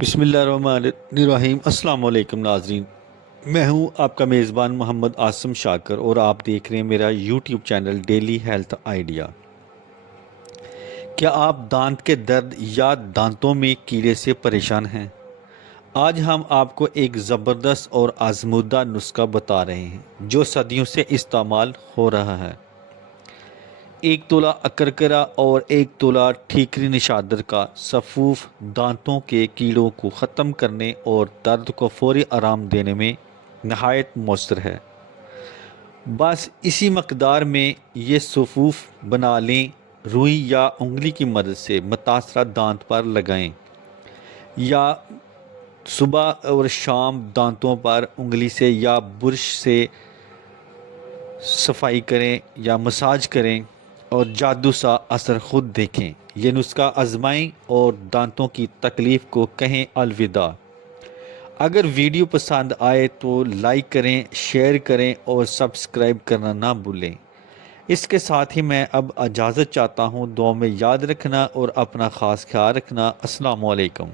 بسم اللہ الرحمن الرحیم۔ السلام علیکم ناظرین، میں ہوں آپ کا میزبان محمد عاصم شاکر اور آپ دیکھ رہے ہیں میرا YouTube channel daily health idea. کیا آپ دانت کے درد یا دانتوں میں کیڑے سے پریشان ہیں؟ آج ہم آپ کو ایک زبردست اور آزمودہ نسخہ بتا رہے ہیں جو صدیوں سے استعمال ہو رہا ہے۔ 1 تولہ اکرکرا اور 1 تولہ ٹھیکری نشادر کا صفوف دانتوں کے کیڑوں کو ختم کرنے اور درد کو فوری آرام دینے میں نہایت مؤثر ہے۔ بس اسی مقدار میں یہ صفوف بنا لیں، روئی یا انگلی کی مدد سے متاثرہ دانت پر لگائیں یا صبح اور شام دانتوں پر انگلی سے یا برش سے صفائی کریں یا مساج کریں اور جادو سا اثر خود دیکھیں۔ یہ نسخہ آزمائیں اور دانتوں کی تکلیف کو کہیں الوداع۔ اگر ویڈیو پسند آئے تو لائک کریں، شیئر کریں اور سبسکرائب کرنا نہ بھولیں۔ اس کے ساتھ ہی میں اب اجازت چاہتا ہوں۔ دعا میں یاد رکھنا اور اپنا خاص خیال رکھنا۔ السلام علیکم۔